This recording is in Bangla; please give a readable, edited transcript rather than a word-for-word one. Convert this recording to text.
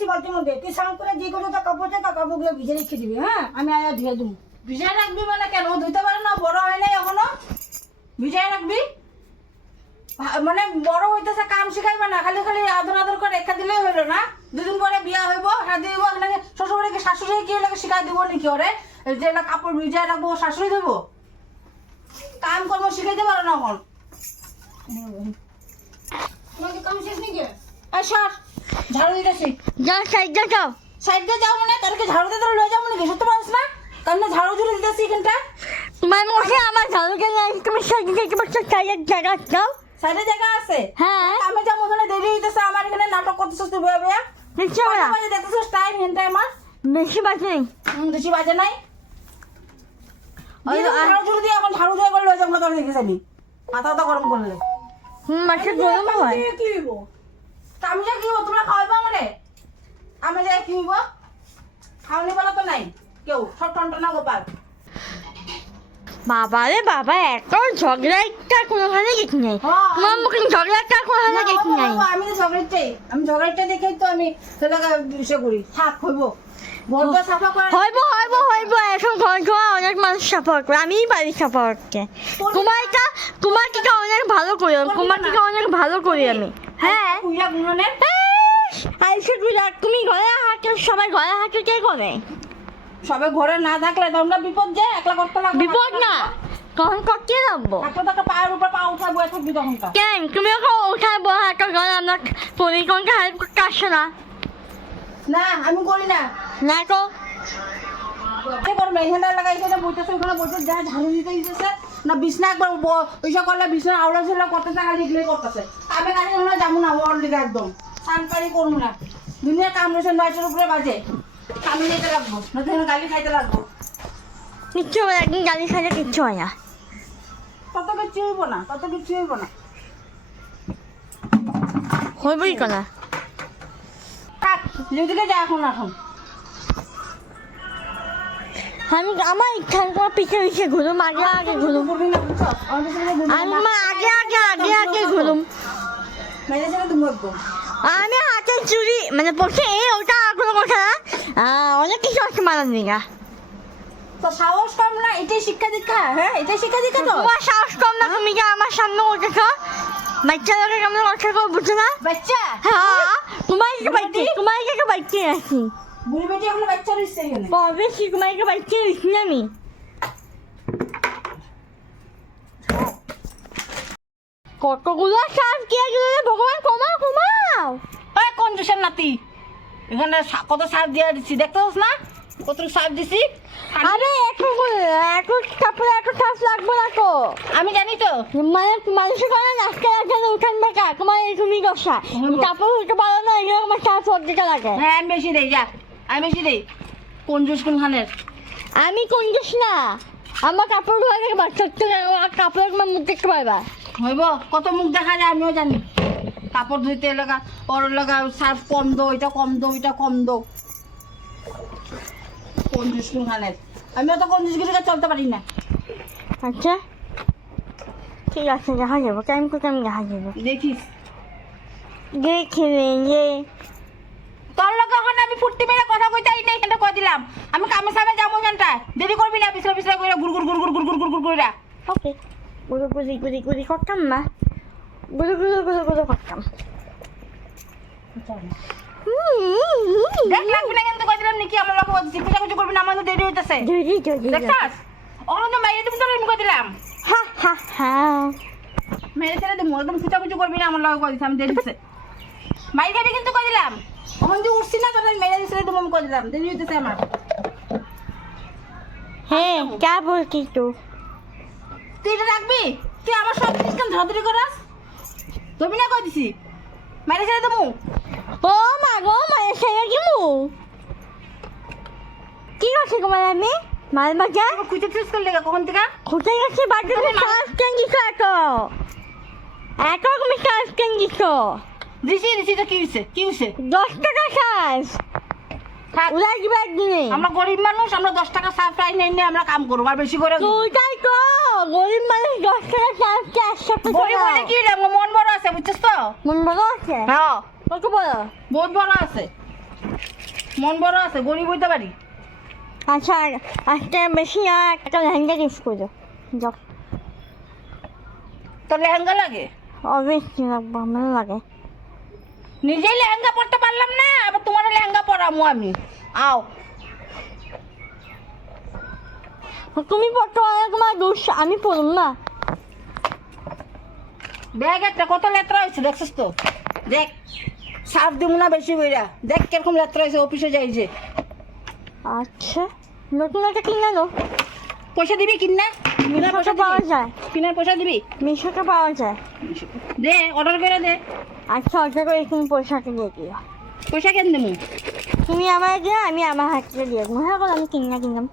রাখছি বালতির মধ্যে, তুই স্নান করে যে করে তো কাপড় তা কাপড়গুলো ভিজে রেখে দিবি। হ্যাঁ, আমি আয়া ধুয়ে দেবো। ভিজায় রাখবি মানে কেন? ও ধুতে পারে না, বড় হয় নাই এখনো। ভিজায় রাখবি মানে বড় হইতেছে, কাম শিখাইবা না, খালি খালি আদর আদর করে রেখা দিলেই হইলো না। দুদিন পরে বিয়া হইব, শাদি হইব, এখানে শ্বশুরবাড়ি শাশুড়ি কি লাগে শিখাই দিব নাকি ওরে? যে না কাপড় ভিজায় রাখবো ও শাশুড়ি দেব? কাম কর্ম শিখাইতে পারো না এখন। তোমাকে কাম শেষ নাকি? আর সর, ঝাড়ু দিতেছি। যাও সাইডে যাও। সাইডে যাও মানে তোরকে ঝাড়ু দিতে লয়ে যাবো নাকি? সত্যি পারিস না? কারণ ঝাড়ু ঝুড়ে দিতেছি এখানটা। তোমার মুখে আমার ঝাড়ু কেন? তুমি সাইডে থেকে বসে সাইডের জায়গা যাও। সাইডে জায়গা আছে? হ্যাঁ। আমি যাবো, ওখানে দেরি হইতেছে আমার, এখানে নাটক করতেছিস তুই বয়া বয়া। নিশ্চয় না। দেখতেছিস টাইম হেনটাই আমার বেশি বাজে নেই। বেশি বাজে নাই। ঝাড়ু ঝুড়ে দিয়ে এখন ঝাড়ু দিয়ে লয়ে যাবো না তোর দেখে যাবি, মাথা তো গরম করলে। মাছে গরম হয়। কি হইব? তা আমি যা কি হবো, তোমরা খাওয়াইবো আমারে? আমি যাই কি হইব? খাওয়ানি বলা তো নাই কেউ, সব টনটনা গোপাল। বাবা রে বাবা, এত ঝগড়াটা কোনোখানে কিছু নেই। তোমার মুখে ঝগড়াটা কোনোখানে কিছু নেই। আমি তো ঝগড়াটাই দেখেই তো আমি ছেলেকে ইসে করি। থাক হইব, ঘরটা সাফা করে। হইব এখন ঘর ধোয়া অনেক মানুষ সাপোর্ট করে, আমিই পারি সাপোর্ট করতে। তোমাকে অনেক ভালো করি, অনেক ভালো করি আমি। হ্যাঁ কুইলা গুণনের আইসে গুলা, তুমি ঘরে হাঁটো, সবাই ঘরে হাঁটো, কে করে? সবে ঘরে না থাকলে তোমরা বিপদ যায়, একলা করতে লাগবে। বিপদ না, কখন করতে যাবো? একলা তো পায়ের উপর পা উঠা বয়ে থাকবি তখনকার। কেন তুমি ওকে ওঠায় বড় হাঁটো, ঘরে আমরা পরিকনকে হেল্প করতে আসছে না? না আমি করি না। না কো কি করবে? এখানে লাগাইছে না, বইতেছে ওখানে বইতে যা ঝাড়ু দিতে দিতেছে না, বিছনা একবার ওইসব করলে বিছনা আওড়া ছিল করতে টাকা লিখলে করতেছে। আমি কাজে মনে হয় যাবো না ওর দিকে একদম সানপারি করবো না। দুনিয়া কাম রয়েছে 9টার উপরে বাজে, কামে যেতে লাগবো না তো গালি খাইতে লাগবো। কিচ্ছু হয় না, একদিন গালি খাইলে কিচ্ছু হয় না। তত কিছু হইব না, তত কিছু হইব না। হইবই কেনা। থাক, যেদিকে যা এখন এখন। আমি আমার ইচ্ছা তোমার পিছে পিছে ঘুরুম, আগে ঘুরুম। করবি না বুঝছো? আমাদের সাথে আমি আগে ঘুরুম। মেয়েদের সাথে তুমি একদম আমি হাতে চুরি মানে পড়ছে, ওটা কোনো কথা না। অনেক কিছু আছে মানার দিঘা। তো সাহস কম না, এটাই শিক্ষা দীক্ষা? হ্যাঁ, এটাই শিক্ষা দীক্ষা তো। তোমার সাহস কম না, তুমি কি আমার সামনে উঠেছ? বাচ্চা লোকের কেমন কথা কো বুঝছো না? বাচ্চা হ্যাঁ, তোমাকে বাচ্চা আছি। বুড়ি বেটি এখন বাচ্চা রয়েছে এখানে। কবে তোমাকে বাচ্চা দিচ্ছি আমি? কতগুলো সাপ কে গেল ভগবান, কমাও। ওই কোন জোসের নাতি, এখানে কত সাপ দিয়ে দিচ্ছি দেখতেছ না? কত সাপ দিছি। আরে এখন কাপড়ে এখন সাপ লাগবে না তো। আমি জানি তো। মানে মানুষের কোনো নাচতে লাগে না, উঠান বাঁকা তোমার তুমি দশা কাপড় উঠতে পারো না, এগুলো আমার সাপ সর্দিকে লাগে। হ্যাঁ আমি বেশি দেই, যা আমি বেশি দেই। কোন জোস কোনখানের? আমি কোন দোষ না, আমার কাপড় ধোয়া থেকে বাচ্চা কাপড় তোমার মুখ দেখতে পারবা। হইব, কত মুখ দেখা যায় আমিও জানি। কাপড় ধুইতে এলাকা ওর এলাকা সার্ফ কম দো, এটা কম দো, এটা কম দো। কোন জোস কোনখানের? আমিও তো কোন জোসগুলিকে চলতে পারি না। আচ্ছা ঠিক আছে, দেখা যাবো টাইম টু টাইম দেখা যাবো। দেখিস দেখে যে তোর লোক ওখানে আমি ফুটতি মেরে কথা কইতে নাই, এখানটা কই দিলাম। আমি কামে সামে যাবো এখানটা, দেরি করবি না। পিছলা করে গুড় গুড় গুড় গুড় গুড় গুড় গুড় কইরা। ওকে গুলি করতাম না, গুলি করতাম। দেখ লাগবি না কিন্তু কই দিলাম নাকি আমার লোক বলছি পিছা কিছু করবি না, আমার তো দেরি হইতাছে। দেখছাস ওখানে তো মাইরে তুমি তো আমি কই দিলাম। হা মেরে ছেড়ে দে, একদম পিছা কিছু করবি না আমার লোক কই দিছি, আমি দেরি হইছে। মাইরে যাবি কিন্তু কই দিলাম। ওখানে যে উঠছি না তোর মেরে ছেড়ে তুমি আমি কই দিলাম, দেরি হইতাছে আমার। হ্যাঁ क्या बोलती तू? তুই এটা রাখবি? তুই আমার সব জিনিস কেন ধরাধরি করাস? ধরবি না কই দিছি, মাইরে ছেড়ে দেবো। ও মা গো, মায়ের ছেড়ে দিমু? কি করছি তোমার আমি মাল বাজা খুঁজে চুজ করলে কখন থেকে? খুঁজে গেছি বাজে, তুমি সার্ফ কেন দিছো? এত তুমি সার্ফ কেন দিছো? দিছি তো কি হইছে? 10 টাকা সার্ফ থাক, উড়াই দিবে একদিনে। আমরা গরিব মানুষ, আমরা 10 টাকা সার ফ্রাই নিয়ে আমরা কাম করবো, আর বেশি করে তুইটাই তো গরিব মানুষ, 10 টাকা সার্ফ কে 100 টাকা? গরিব মানে কি রে, আমার মন বড় আছে বুঝছিস তো? মন বড় আছে? হ্যাঁ কত বড়? বহুত বড় আছে। মন বড় আছে, গরিব হইতে পারি। আচ্ছা আজকে বেশি না, একটা লেহেঙ্গা গিফট করো যাও। তোর লেহেঙ্গা লাগে? অবশ্যই লাগবে, আমার লাগে। নিজেই লেহেঙ্গা পরতে পারলাম না, আবার তোমার লেহেঙ্গা পরামো আমি। আও তুমি পড়তে পারলে তোমার দোষ, আমি পড়ুন না। ব্যাগ একটা কত লেত্রা হয়েছে দেখছিস তো? দেখ সাফ দিব না বেশি বইরা, দেখ কিরকম লেত্রা হয়েছে, অফিসে যাই যে। আচ্ছা নতুন একটা কিনে আনো। পয়সা দিবি কিনা? কিনার পয়সা মিশোতে পাওয়া দিবি? যায়, কিনার পয়সা দিবি? মিশোতে পাওয়া যায়। দে, অর্ডার করে দে। আচ্ছা অর্ডার করে তুমি পয়সাটা দিয়ে দিও। পয়সা কেন দেবো? তুমি আমার দিয়ে, আমি আমার হাতে দিয়ে দেবো। হ্যাঁ আমি কিনা কিনলাম।